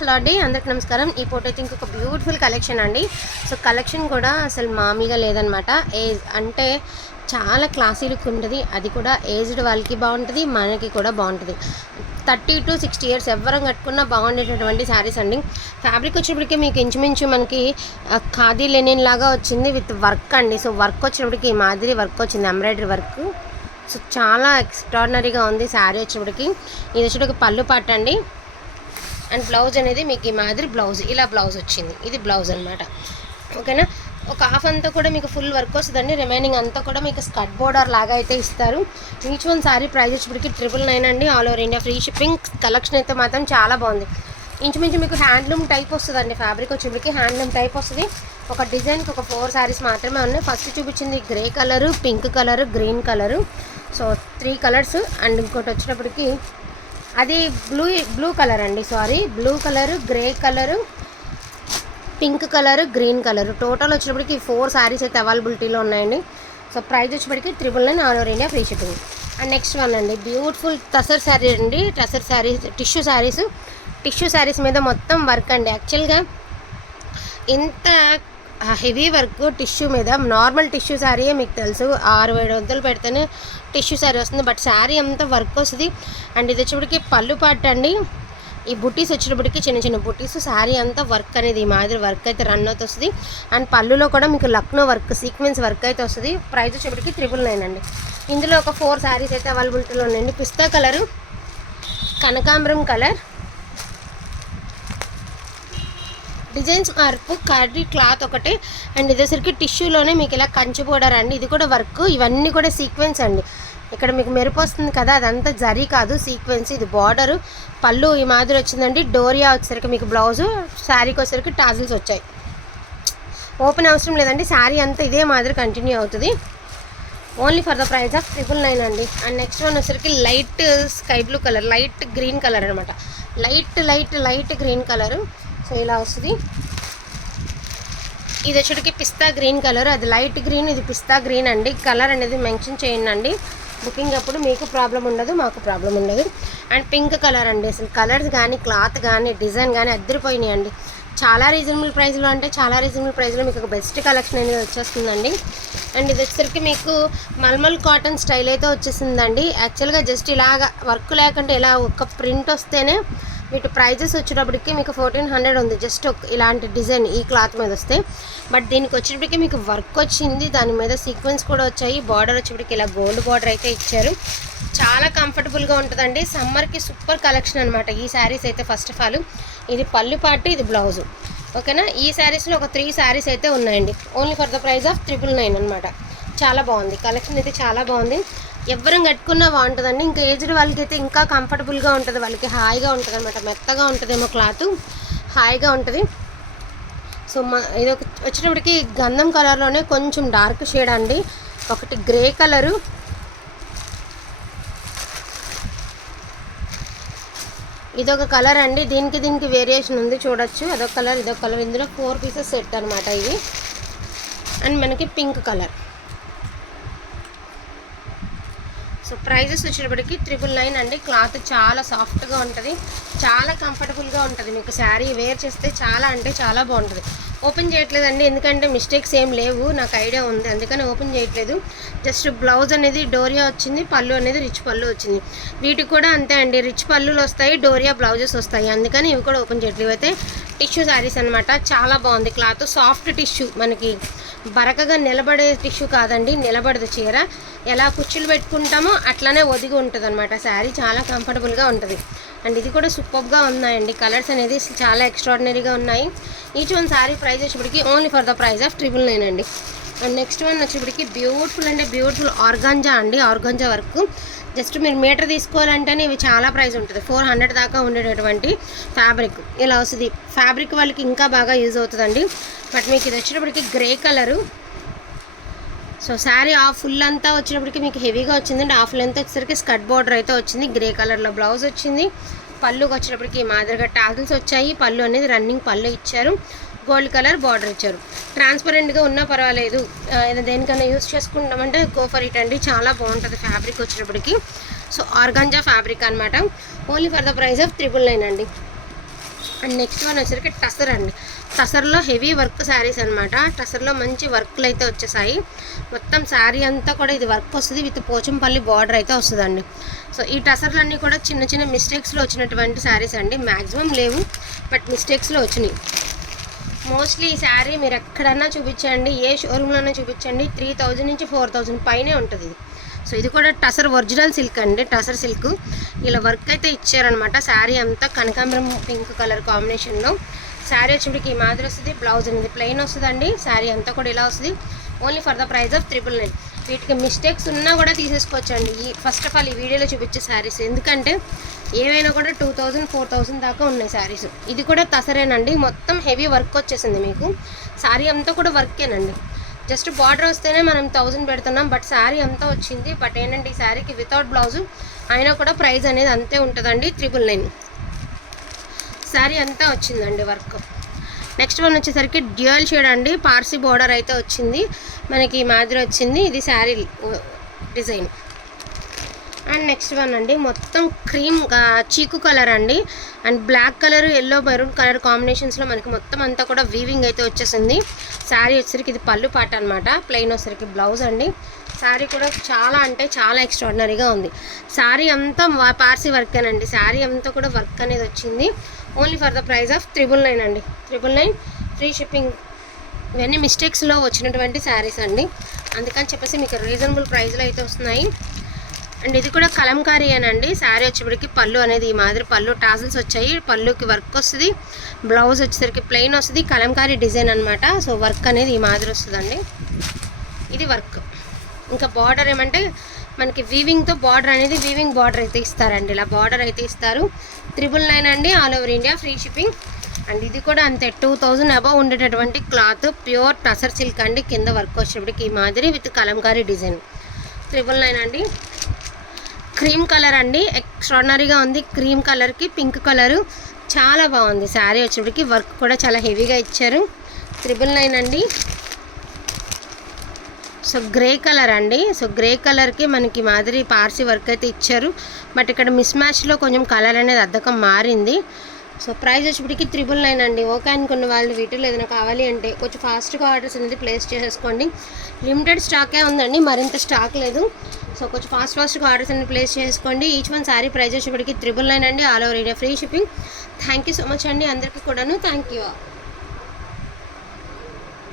Hello అందరికి నమస్కారం. ఈ ఫోటో అయితే ఇంకొక బ్యూటిఫుల్ కలెక్షన్ అండి. సో కలెక్షన్ కూడా అసలు మామూలుగా లేదనమాట. ఏజ్ అంటే చాలా క్లాసీ లుక్ ఉంటుంది. అది కూడా ఏజ్డ్ వాళ్ళకి బాగుంటుంది మనకి కూడా బాగుంటుంది. థర్టీ టు సిక్స్టీ ఇయర్స్ ఎవరం కట్టుకున్నా బాగుండేటటువంటి శారీస్ అండి. ఫ్యాబ్రిక్ వచ్చేప్పటికి మీకు ఇంచుమించు మనకి ఖాదీ లెనిన్ లాగా వచ్చింది విత్ వర్క్ అండి. సో వర్క్ వచ్చేప్పటికి ఈ మాదిరి వర్క్ వచ్చింది ఎంబ్రాయిడరీ వర్క్ సో చాలా ఎక్స్ట్రాడినరీగా ఉంది శారీ వచ్చేప్పటికి ఇది వచ్చేటప్పుడు పళ్ళు పాట అండి. అండ్ బ్లౌజ్ అనేది మీకు ఈ మాదిరి బ్లౌజ్ ఇలా బ్లౌజ్ వచ్చింది. ఇది బ్లౌజ్ అనమాట ఓకేనా? ఒక హాఫ్ అంతా కూడా మీకు ఫుల్ వర్క్ వస్తుందండి. రిమైనింగ్ అంతా కూడా మీకు స్కట్ బోర్డర్ లాగా అయితే ఇస్తారు. ఈచ్ వన్ సారీ ప్రైజ్ ఇప్పటికి ట్రిపుల్ నైన్ అండి. All over India free shipping collection అయితే మాత్రం చాలా బాగుంది. ఇంచుమించు మీకు హ్యాండ్లూమ్ టైప్ వస్తుందండి ఫ్యాబ్రిక్ వచ్చేప్పటికి హ్యాండ్లూమ్ టైప్ వస్తుంది. ఒక డిజైన్కి ఒక ఫోర్ శారీస్ మాత్రమే ఉన్నాయి. ఫస్ట్ చూపించింది grey colour pink colour green colour so three colours and ఇంకోటి వచ్చేటప్పటికి అది బ్లూ బ్లూ కలర్ అండి sorry blue colour grey colour pink colour green colour total వచ్చినప్పటికి ఫోర్ శారీస్ అయితే అవైలబిలిటీలో ఉన్నాయండి. సో ప్రైస్ వచ్చేప్పటికి triple nine all over India free shipping and next one అండి బ్యూటిఫుల్ టసర్ శారీ అండి. టసర్ శారీస్ టిష్యూ శారీస్ టిష్యూ శారీస్ మీద మొత్తం వర్క్ అండి. యాక్చువల్గా ఇంత హెవీ వర్క్ టిష్యూ మీద. నార్మల్ టిష్యూ శారీయే మీకు తెలుసు. ఆరు ఏడు వందలు పెడితేనే టిష్యూ శారీ వస్తుంది. బట్ శారీ అంతా వర్క్ వస్తుంది? అండ్ ఇది వచ్చేప్పటికి పళ్ళు పాట అండి. ఈ బుటీస్ వచ్చేటప్పటికి చిన్న చిన్న బుటీస్. శారీ అంతా వర్క్ అనేది ఈ మాదిరి వర్క్ అయితే రన్ అవుతూ వస్తుంది. అండ్ పళ్ళులో కూడా మీకు లక్నో వర్క్ సీక్వెన్స్ వర్క్ అయితే వస్తుంది. ప్రైస్ వచ్చేప్పటికి త్రిపుల్ నైన్ అండి. ఇందులో ఒక ఫోర్ శారీస్ అయితే అవైలబిలిటీలో ఉన్నాయండి. పిస్తా కలరు కనకాంబరం కలర్ డిజైన్స్ మార్పు కర్రీ క్లాత్ ఒకటి అండ్ ఇదేసరికి టిష్యూలోనే మీకు ఇలా కంచి బోర్డర్ అండి. ఇది కూడా వర్క్ ఇవన్నీ కూడా సీక్వెన్స్ అండి. ఇక్కడ మీకు మెరుపు వస్తుంది కదా అదంతా జరీ కాదు సీక్వెన్స్ ఇది బార్డరు. పళ్ళు ఈ మాదిరి వచ్చిందండి. డోరియా వచ్చేసరికి మీకు బ్లౌజు శారీకి వచ్చేసరికి టాజిల్స్ వచ్చాయి. ఓపెన్ అవసరం లేదండి. శారీ అంతా ఇదే మాదిరి కంటిన్యూ అవుతుంది. Only for the price of triple nine అండి. అండ్ నెక్స్ట్ వన్ వచ్చేసరికి light sky blue colour light green colour అనమాట light light light green colour so ఇలా వస్తుంది. ఇది వచ్చేటికి పిస్తా గ్రీన్ కలర్. అది లైట్ గ్రీన్ ఇది పిస్తా గ్రీన్ అండి. కలర్ అనేది మెన్షన్ చేయండి అండి బుకింగ్ అప్పుడు మీకు ప్రాబ్లం ఉండదు మాకు ప్రాబ్లం ఉండదు. అండ్ పింక్ కలర్ అండి. అసలు కలర్స్ కానీ క్లాత్ కానీ డిజైన్ కానీ అద్దరిపోయినాయి అండి. చాలా రీజనబుల్ ప్రైస్లో అంటే చాలా రీజనబుల్ ప్రైస్లో మీకు ఒక బెస్ట్ కలెక్షన్ అనేది వచ్చేస్తుందండి. అండ్ ఇది వచ్చేసరికి మీకు మల్మల్ కాటన్ స్టైల్ అయితే వచ్చేసిందండి. యాక్చువల్గా జస్ట్ ఇలాగా వర్క్ లేకుంటే ఇలా ఒక ప్రింట్ వస్తేనే మీకు ప్రైజెస్ వచ్చేటప్పటికి మీకు ఫోర్టీన్ హండ్రెడ్ ఉంది. జస్ట్ ఒక ఇలాంటి డిజైన్ ఈ క్లాత్ మీద వస్తే. బట్ దీనికి వచ్చేటప్పటికి మీకు వర్క్ వచ్చింది. దాని మీద సీక్వెన్స్ కూడా వచ్చాయి. బార్డర్ వచ్చేప్పటికి ఇలా గోల్డ్ బార్డర్ అయితే ఇచ్చారు. చాలా కంఫర్టబుల్గా ఉంటుందండి. సమ్మర్కి సూపర్ కలెక్షన్ అనమాట ఈ శారీస్ అయితే ఫస్ట్ ఆఫ్ ఆల్ ఇది పళ్ళు పాటు ఇది బ్లౌజు ఓకేనా ఈ శారీస్లో ఒక త్రీ శారీస్ అయితే ఉన్నాయండి. Only for the price of triple nine అనమాట చాలా బాగుంది. కలెక్షన్ అయితే చాలా బాగుంది. ఎవరం కట్టుకున్నా బాగుంటుందండి. ఇంకా ఏజ్డ్ వాళ్ళకి అయితే ఇంకా కంఫర్టబుల్గా ఉంటుంది. వాళ్ళకి హాయిగా ఉంటుంది అనమాట మెత్తగా ఉంటుందేమో క్లాత్. హాయిగా ఉంటుంది. సో మా ఇది ఒక వచ్చేటప్పటికి గంధం కలర్లోనే కొంచెం డార్క్ షేడ్ అండి. ఒకటి గ్రే కలరు ఇదొక కలర్ అండి. దీనికి దీనికి వేరియేషన్ ఉంది చూడొచ్చు. అదొక కలర్ ఇదొక కలర్ ఇందులో ఫోర్ పీసెస్ సెట్ అనమాట ఇవి. అండ్ మనకి పింక్ కలర్ సో ప్రైజెస్ వచ్చేటప్పటికి ట్రిపుల్ నైన్ అండి. క్లాత్ చాలా సాఫ్ట్గా ఉంటుంది. చాలా కంఫర్టబుల్గా ఉంటుంది. మీకు శారీ వేర్ చేస్తే చాలా అంటే చాలా బాగుంటుంది. ఓపెన్ చేయట్లేదండి. ఎందుకంటే మిస్టేక్స్ ఏం లేవు. నాకు ఐడియా ఉంది. అందుకని ఓపెన్ చేయట్లేదు. జస్ట్ బ్లౌజ్ అనేది డోరియా వచ్చింది. పళ్ళు అనేది రిచ్ పళ్ళు వచ్చింది. వీటికి కూడా అంతే అండి. రిచ్ పళ్ళులు వస్తాయి. డోరియా బ్లౌజెస్ వస్తాయి. అందుకని ఇవి కూడా ఓపెన్ చేయట్లేవు అయితే టిష్యూ శారీస్ అనమాట చాలా బాగుంది. క్లాత్ సాఫ్ట్ టిష్యూ మనకి. బరకగా నిలబడే టిష్యూ కాదండి. నిలబడదు చీర. ఎలా కుచ్చులు పెట్టుకుంటామో అట్లానే ఒదిగి ఉంటుంది అనమాట శారీ చాలా కంఫర్టబుల్గా ఉంటుంది. అండ్ ఇది కూడా సూపర్గా ఉన్నాయండి. కలర్స్ అనేది చాలా ఎక్స్ట్రాడినరీగా ఉన్నాయి. ఈచ్ వన్ శారీ ప్రైస్ వచ్చేప్పటికి only for the price of triple nine అండి. అండ్ నెక్స్ట్ వన్ వచ్చేప్పటికి బ్యూటిఫుల్ అంటే బ్యూటిఫుల్ ఆర్గాంజా అండి. Organza work. జస్ట్ మీరు మీటర్ తీసుకోవాలంటేనే ఇవి చాలా ప్రైస్ ఉంటుంది. ఫోర్ హండ్రెడ్ దాకా ఉండేటటువంటి ఫ్యాబ్రిక్. ఇలా వస్తుంది. ఫ్యాబ్రిక్ వాళ్ళకి ఇంకా బాగా యూజ్ అవుతుందండి. బట్ మీకు ఇది వచ్చేటప్పటికి గ్రే కలరు. సో శారీ ఆ ఫుల్ అంతా వచ్చినప్పటికీ మీకు హెవీగా వచ్చిందండి. ఫుల్ లెంత్ వచ్చేసరికి స్కర్ట్ బార్డర్ అయితే వచ్చింది. గ్రే కలర్లో బ్లౌజ్ వచ్చింది. పళ్ళుకి వచ్చినప్పటికీ మాదిరిగా టాజిల్స్ వచ్చాయి. పళ్ళు అనేది రన్నింగ్ పళ్ళు ఇచ్చారు. గోల్డ్ కలర్ బార్డర్ ఇచ్చారు. ట్రాన్స్పరెంట్గా ఉన్నా పర్వాలేదు. ఏదైనా దేనికైనా యూస్ చేసుకుంటామంటే కోఫర్ ఇట్ అండి. చాలా బాగుంటుంది ఫ్యాబ్రిక్ వచ్చినప్పటికీ. సో ఆర్గాంజా ఫ్యాబ్రిక్ అనమాట only for the price of triple nine అండి. అండ్ నెక్స్ట్ వన్ వచ్చరికి టసర్ అండి. టసర్లో హెవీ వర్క్ శారీస్ అనమాట టసర్లో మంచి వర్క్లు అయితే వచ్చేసాయి. మొత్తం శారీ అంతా కూడా ఇది వర్క్ వస్తుంది. విత్ పోచంపల్లి బార్డర్ అయితే వస్తుందండి. సో ఈ టసర్లన్నీ కూడా చిన్న చిన్న మిస్టేక్స్లో వచ్చినటువంటి శారీస్ అండి. మ్యాక్సిమం లేవు బట్ మిస్టేక్స్లో వచ్చినాయి. మోస్ట్లీ ఈ శారీ మీరు ఎక్కడన్నా చూపించండి ఏ షోరూమ్లోనే చూపించండి. త్రీ థౌజండ్ నుంచి ఫోర్ థౌజండ్ పైనే ఉంటుంది ఇది. సో ఇది కూడా టసర్ ఒరిజినల్ సిల్క్ అండి టసర్ సిల్క్. ఇలా వర్క్ అయితే ఇచ్చారనమాట. శారీ అంతా కనకాంబరం పింక్ కలర్ కాంబినేషన్లో. శారీ వచ్చేటికి ఈ మాదిరి వస్తుంది బ్లౌజ్ అనేది ప్లెయిన్ వస్తుందండి. శారీ అంతా కూడా ఇలా వస్తుంది. Only for the price of triple nine. వీటికి మిస్టేక్స్ ఉన్నా కూడా తీసేసుకోవచ్చండి. ఈ ఫస్ట్ ఆఫ్ ఆల్ ఈ వీడియోలో చూపించే శారీస్. ఎందుకంటే ఏవైనా కూడా టూ థౌజండ్ ఫోర్ థౌజండ్ దాకా ఉన్నాయి శారీస్. ఇది కూడా తసరేనండి మొత్తం హెవీ వర్క్ వచ్చేసింది మీకు. శారీ అంతా కూడా వర్కేనండి. జస్ట్ బార్డర్ వస్తేనే మనం థౌజండ్ పెడుతున్నాం బట్ శారీ అంతా వచ్చింది. బట్ ఏంటంటే ఈ శారీకి వితౌట్ బ్లౌజు అయినా కూడా ప్రైస్ అనేది అంతే ఉంటుందండి త్రిబుల్ నైన్ శారీ అంతా వచ్చిందండి వర్క్. నెక్స్ట్ వన్ వచ్చేసరికి డ్యూయల్ షేడ్ అండి పార్సీ బార్డర్ అయితే వచ్చింది. మనకి ఈ మాదిరి వచ్చింది ఇది sari design. And next one అండి మొత్తం క్రీమ్ చీకు కలర్ అండి. And black colour yellow maroon colour కాంబినేషన్స్లో మనకి మొత్తం అంతా కూడా వీవింగ్ అయితే వచ్చేసింది. శారీ వచ్చేసరికి ఇది పళ్ళు పాట అనమాట ప్లెయిన్ వచ్చేసరికి బ్లౌజ్ అండి. శారీ కూడా చాలా అంటే చాలా ఎక్స్ట్రాడినరీగా ఉంది. శారీ అంతా పార్సీ పార్సీ వర్కేనండి. శారీ అంతా కూడా వర్క్ అనేది వచ్చింది. Only for the price of triple nine అండి. త్రిబుల్ నైన్ ఫ్రీ షిప్పింగ్ ఇవన్నీ మిస్టేక్స్లో వచ్చినటువంటి శారీస్ అండి. అందుకని చెప్పేసి మీకు రీజనబుల్ ప్రైస్లో అయితే వస్తున్నాయి. అండ్ ఇది కూడా కలంకారీ అనండి. శారీ వచ్చేప్పటికి పళ్ళు అనేది ఈ మాదిరి పళ్ళు టాజల్స్ వచ్చాయి. పళ్ళుకి వర్క్ వస్తుంది. బ్లౌజ్ వచ్చేసరికి ప్లెయిన్ వస్తుంది. కలంకారీ డిజైన్ అనమాట సో వర్క్ అనేది ఈ మాదిరి వస్తుందండి. ఇది వర్క్. ఇంకా బార్డర్ ఏమంటే మనకి వీవింగ్తో బార్డర్ అనేది వీవింగ్ బార్డర్ అయితే ఇస్తారండి. ఇలా బార్డర్ అయితే ఇస్తారు. త్రిబుల్ నైన్ అండి. All over India free shipping. And ఇది కూడా అంతే. టూ థౌజండ్ అబవ్ ఉండేటటువంటి క్లాత్. ప్యూర్ టసర్ సిల్క్ అండి. కింద వర్క్ వచ్చేప్పటికి ఈ మాదిరి with kalamkari design. Triple nine అండి. క్రీమ్ కలర్ అండి. ఎక్స్ట్రాడినరీగా ఉంది. క్రీమ్ కలర్కి పింక్ కలరు. చాలా బాగుంది. శారీ వచ్చేటికి వర్క్ కూడా చాలా హెవీగా ఇచ్చారు. త్రిబుల్ నైన్ అండి. సో గ్రే కలర్ అండి. సో గ్రే కలర్కి మనకి మాదిరి పార్సీ వర్క్ అయితే ఇచ్చారు. బట్ ఇక్కడ మిస్ మ్యాచ్లో కొంచెం కలర్ అనేది అద్దకం మారింది. సో ప్రైస్ వచ్చేప్పటికి త్రిబుల్ నైన్ అండి. ఓకే అనుకున్న వాళ్ళు వీటిలో ఏదైనా కావాలి అంటే కొంచెం ఫాస్ట్గా ఆర్డర్స్ అనేది ప్లేస్ చేసేసుకోండి లిమిటెడ్ స్టాకే ఉందండి మరింత స్టాక్ లేదు. సో కొంచెం ఫాస్ట్ ఫాస్ట్గా ఆర్డర్స్ అనేది ప్లేస్ చేసుకోండి. ఈచ్ వన్ సారీ ప్రైస్ వచ్చేప్పటికి త్రిబుల్ నైన్ అండి all over India free shipping thank you so much అండి అందరికీ కూడాను. Thank you